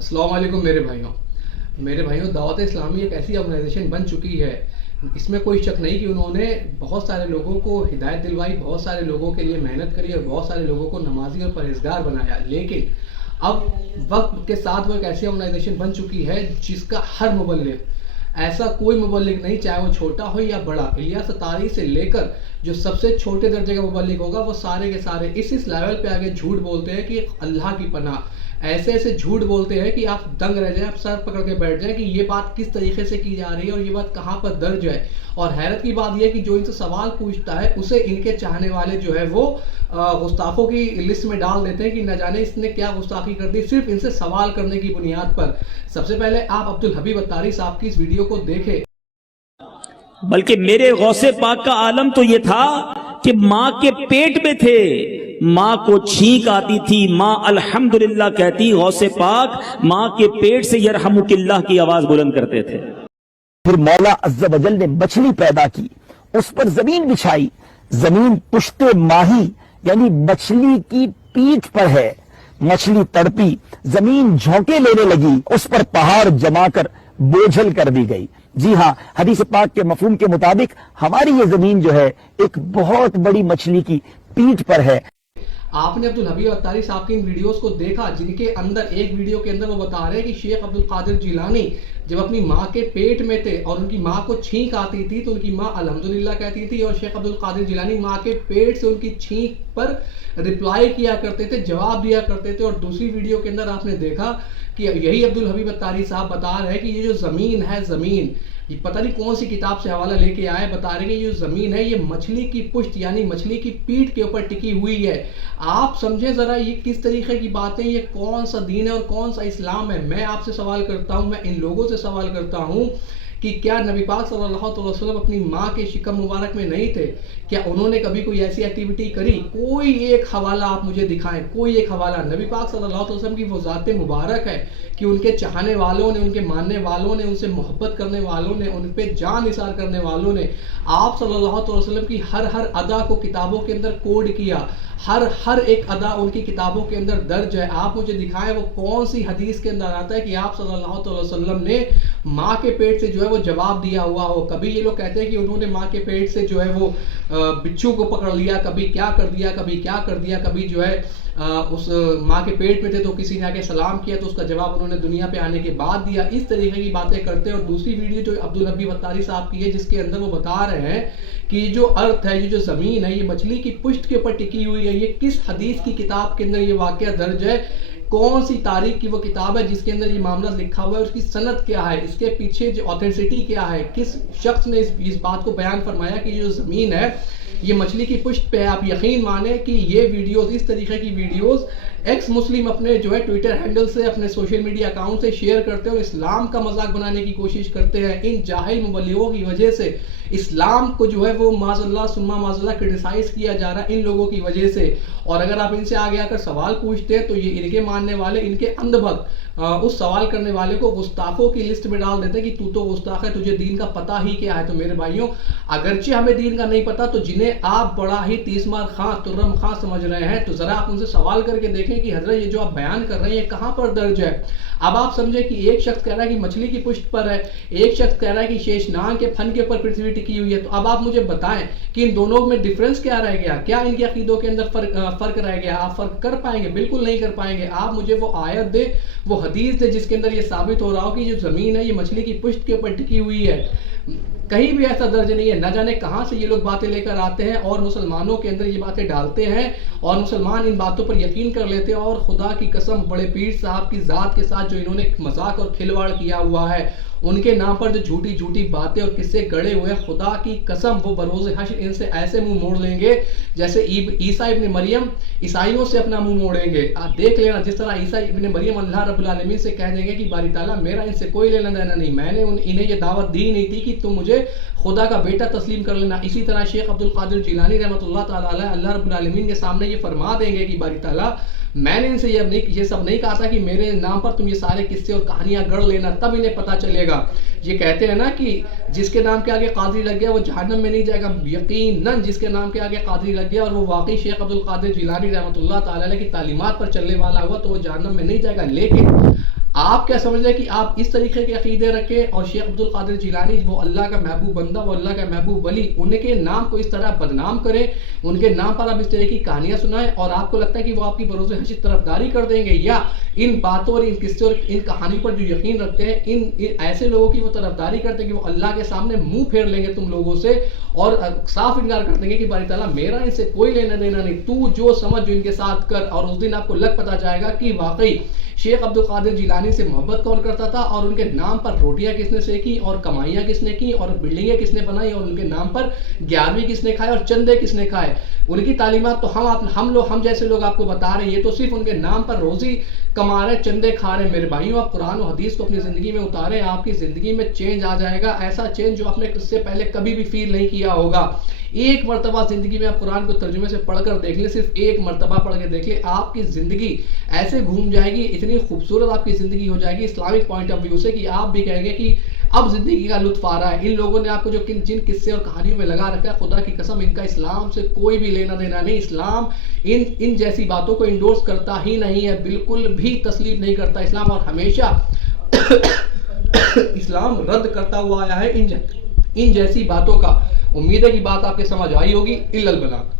अस्सलाम वालेकुम मेरे भाइयों दावत इस्लामी एक ऐसी ऑर्गेनाइजेशन बन चुकी है, इसमें कोई शक नहीं कि उन्होंने बहुत सारे लोगों को हिदायत दिलवाई, बहुत सारे लोगों के लिए मेहनत करी और बहुत सारे लोगों को नमाजी और परहेजगार बनाया। लेकिन अब वक्त के साथ वो एक ऐसी ऑर्गेनाइजेशन बन चुकी है जिसका हर मुबल्लिग, ऐसा कोई मुबल्लिग नहीं, चाहे वो छोटा हो या बड़ा, इलियास अतारी से लेकर जो सबसे छोटे दर्जे का मुबल्लिग होगा, वो सारे के सारे इस लेवल पे आगे झूठ बोलते हैं कि अल्लाह की पनाह, ऐसे ऐसे झूठ बोलते हैं कि आप दंग रह जाएं, आप सर पकड़ के बैठ जाएं कि ये बात किस तरीके से की जा रही है और ये बात कहाँ पर दर्ज है। और हैरत की बात यह है कि जो इनसे सवाल पूछता है उसे इनके चाहने वाले जो है वो गुस्ताखों की लिस्ट में डाल देते हैं कि न जाने इसने क्या गुस्ताखी कर दी, सिर्फ इनसे सवाल करने की बुनियाद पर। सबसे पहले आप अब्दुल हबीब अत्तारी साहब की इस वीडियो को देखें। बल्कि मेरे गौसे पाक का आलम तो ये था कि माँ के पेट में थे, माँ को छींक आती थी, माँ अल्हम्दुलिल्लाह कहती, गौसे पाक माँ के पेट से यरहमुकिल्लाह की आवाज बुलंद करते थे। फिर मौला अज़्ज़ा वजल ने मछली पैदा की, उस पर जमीन बिछाई, जमीन पुश्ते माही यानी मछली की पीठ पर है, मछली तड़पी, जमीन झोंके लेने लगी, उस पर पहाड़ जमाकर बोझल कर दी गई। जी हाँ, हदीस पाक के मफहूम के मुताबिक हमारी ये जमीन जो है एक बहुत बड़ी मछली की पीठ पर है। आपने अब्दुल हबीब अत्तारी साहब की इन वीडियोस को देखा, जिनके अंदर एक वीडियो के अंदर वो बता रहे हैं कि शेख अब्दुल कादिर जिलानी जब अपनी माँ के पेट में थे और उनकी माँ को छींक आती थी तो उनकी माँ अल्हम्दुलिल्लाह कहती थी, और शेख अब्दुल कादिर जिलानी माँ के पेट से उनकी छींक पर रिप्लाई किया करते थे, जवाब दिया करते थे। और दूसरी वीडियो के अंदर आपने देखा कि यही अब्दुल हबीब अत्तारी साहब बता रहे हैं कि ये जो ज़मीन है, ज़मीन ये पता नहीं कौन सी किताब से हवाला लेके आए, बता रहे हैं कि ये ज़मीन है ये मछली की पुश्त यानी मछली की पीठ के ऊपर टिकी हुई है। आप समझे ज़रा ये किस तरीके की बातें, ये कौन सा दीन है और कौन सा इस्लाम है। मैं आपसे सवाल करता हूँ, मैं इन लोगों से सवाल करता हूँ कि क्या नबी पाक सल्लल्लाहु अलैहि वसल्लम अपनी माँ के शिकम मुबारक में नहीं थे? क्या उन्होंने कभी कोई ऐसी एक्टिविटी करी? कोई एक हवाला आप मुझे दिखाएं, कोई एक हवाला। नबी पाक सल्लल्लाहु अलैहि वसल्लम की वो ज़ात मुबारक है कि उनके चाहने वालों ने, उनके मानने वालों ने, उनसे मोहब्बत करने वालों ने, उन पे जान निसार करने वालों ने आप सल्लल्लाहु अलैहि वसल्लम की हर अदा को किताबों के अंदर कोड किया, हर एक अदा उनकी किताबों के अंदर दर्ज है। आप मुझे दिखाएं वो कौन सी हदीस के अंदर आता है कि आप सल्लल्लाहु अलैहि वसल्लम ने माँ के पेट से जो है वो जवाब दिया हुआ हो। कभी ये लोग कहते हैं कि उन्होंने माँ के पेट से जो है वो बिच्छू को पकड़ लिया, कभी क्या कर दिया, कभी क्या कर दिया, कभी जो है उस माँ के पेट में थे तो किसी ने आके सलाम किया तो उसका जवाब उन्होंने दुनिया पे आने के बाद दिया। इस तरीके की बातें करते हैं। और दूसरी वीडियो जो अब्दुल हबीब अत्तारी साहब की है, जिसके अंदर वो बता रहे हैं कि जो अर्थ है, ये जो ज़मीन है, ये मछली की पुश्त के ऊपर टिकी हुई है। ये किस हदीस की किताब के अंदर ये वाक़या दर्ज है? कौन सी तारीख की वो किताब है जिसके अंदर ये मामला लिखा हुआ है? उसकी सनद क्या है? इसके पीछे जो ऑथेंटिसिटी क्या है? किस शख्स ने इस बात को बयान फरमाया कि जो ज़मीन है ये मछली की पुश्त पे है? आप यकीन माने कि ये वीडियोस, इस तरीके की वीडियोस एक्स मुस्लिम अपने जो है ट्विटर हैंडल से, अपने सोशल मीडिया अकाउंट से शेयर करते हैं और इस्लाम का मजाक बनाने की कोशिश करते हैं। इन जाहिल मुबल्लिगों की वजह से इस्लाम को जो है वो माज़अल्लाह सुम्मा माज़अल्लाह क्रिटिसाइज किया जा रहा है, इन लोगों की वजह से। और अगर आप इनसे आगे आकर सवाल पूछते हैं तो ये इनके मानने वाले, इनके अंधभक्त उस सवाल करने वाले को गुस्ताखों की लिस्ट में डाल देते हैं कि तू तो गुस्ताख है, तुझे दीन का पता ही क्या है। तो मेरे भाइयों, अगरचे हमें दीन का नहीं पता, तो जिन्हें आप बड़ा ही तीसमार खां, तुर्रम खां समझ रहे हैं, तो जरा आप उनसे सवाल करके देखें कि हजरत ये जो आप बयान कर रहे हैं ये कहाँ पर दर्ज है। अब आप समझे कि एक शख्स कह रहा है कि मछली की पुश्त पर है, एक शख्स कह रहा है कि शेषनाग के फन के ऊपर पृथ्वी टिकी हुई है। तो अब आप मुझे बताएं कि इन दोनों में डिफरेंस क्या रह गया? क्या इनके अकीदों के अंदर फर्क रह गया? आप फर्क कर पाएंगे? बिल्कुल नहीं कर पाएंगे। आप मुझे वो आयत दे, वो हदीस दे जिसके अंदर ये साबित हो रहा हो कि जो जमीन है ये मछली की पुश्त के ऊपर टिकी हुई है। कहीं भी ऐसा दर्ज नहीं है। न जाने कहां से ये लोग बातें लेकर आते हैं और मुसलमानों के अंदर ये बातें डालते हैं और मुसलमान इन बातों पर यकीन कर लेते हैं। और खुदा की कसम, बड़े पीर साहब की ज़ात के साथ जो इन्होंने मजाक और खिलवाड़ किया हुआ है, उनके नाम पर जो झूठी झूठी बातें और किस्से गड़े हुए हैं, खुदा की कसम वो बरोज़े हश्र इनसे ऐसे मुंह मोड़ लेंगे जैसे ईसा इब्ने मरियम ईसाइयों से अपना मुंह मोड़ेंगे। आप देख लेना, जिस तरह ईसा इब्ने मरियम अल्लाह रब्बुल आलमीन से कह देंगे कि बारी ताला मेरा इनसे कोई लेना देना नहीं, मैंने इन्हें ये दावत दी नहीं थी कि तुम मुझे खुदा का बेटा तस्लीम कर लेना। इसी तरह शेख अब्दुल कादिर जिलानी रहमतुल्लाह ताला अलैह अल्लाह रब्बुल आलमीन के सामने ये फरमा देंगे कि बारी ताला मैंने इनसे ये सब नहीं कहा था कि मेरे नाम पर तुम ये सारे किस्से और कहानियां गढ़ लेना, तब इन्हें पता चलेगा। ये कहते हैं ना कि जिसके नाम के आगे कादरी लग गया वो जहन्नम में नहीं जाएगा। यकीनन जिसके नाम के आगे कादरी लग गया और वो वाकई शेख अब्दुल कादिर जिलानी रहमतुल्लाह ताला अलैह की तालीमात पर चलने वाला हुआ तो वो जहन्नम में नहीं जाएगा। लेकिन آپ کیا سمجھ رہے ہیں کہ آپ اس طریقے کے عقیدے رکھیں اور شیخ عبد القادر جیلانی وہ اللہ کا محبوب بندہ، وہ اللہ کا محبوب ولی، ان کے نام کو اس طرح بدنام کریں، ان کے نام پر آپ اس طرح کی کہانیاں سنائیں اور آپ کو لگتا ہے کہ وہ آپ کی بروز حشر طرفداری کر دیں گے، یا ان باتوں اور ان قصے اور ان کہانیوں پر جو یقین رکھتے ہیں ان ایسے لوگوں کی وہ طرفداری کرتے ہیں کہ وہ اللہ کے سامنے منہ پھیر لیں گے تم لوگوں سے اور صاف انکار کر دیں گے کہ باری تعالیٰ میرا ان سے کوئی لینا دینا نہیں، تو جو سمجھ جو ان کے ساتھ کر، اور اس دن آپ کو لگ پتہ جائے گا کہ واقعی شیخ عبد القادر جیلانی سے محبت کون کرتا تھا اور ان کے نام پر روٹیاں کس نے سیکی اور کمائیاں کس نے کی اور بلڈنگیں کس نے بنائی اور ان کے نام پر 11ویں کس نے کھائے اور چندے کس نے کھائے۔ ان کی تعلیمات تو ہم جیسے لوگ آپ کو بتا رہے ہیں، یہ تو صرف ان کے نام پر روزی کما رہے، چندے کھا رہے ہیں۔ میرے بھائیوں، آپ قرآن و حدیث کو اپنی زندگی میں اتاریں، آپ کی زندگی میں چینج آ جائے گا، ایسا چینج جو آپ نے اس سے پہلے کبھی بھی فیل نہیں کیا ہوگا۔ ایک مرتبہ زندگی میں آپ قرآن کو ترجمے سے پڑھ کر دیکھ لیں، صرف ایک مرتبہ پڑھ کے دیکھ لیں، آپ کی زندگی ایسے گھوم جائے گی، اتنی خوبصورت آپ کی زندگی ہو جائے گی اسلامک پوائنٹ آف ویو سے کہ آپ بھی کہیں گے کہ اب زندگی کا لطف آ رہا ہے۔ ان لوگوں نے آپ کو جو جن قصے اور کہانیوں میں لگا رکھا ہے، خدا کی قسم ان کا اسلام سے کوئی بھی لینا دینا نہیں۔ اسلام ان جیسی باتوں کو انڈورس کرتا ہی نہیں ہے، بالکل بھی تسلیم نہیں کرتا اسلام، اور ہمیشہ اسلام رد کرتا ہوا آیا ہے ان جیسی باتوں کا۔ امید ہے کہ بات آپ کے سمجھ آئی ہوگی۔ الا البلاغ۔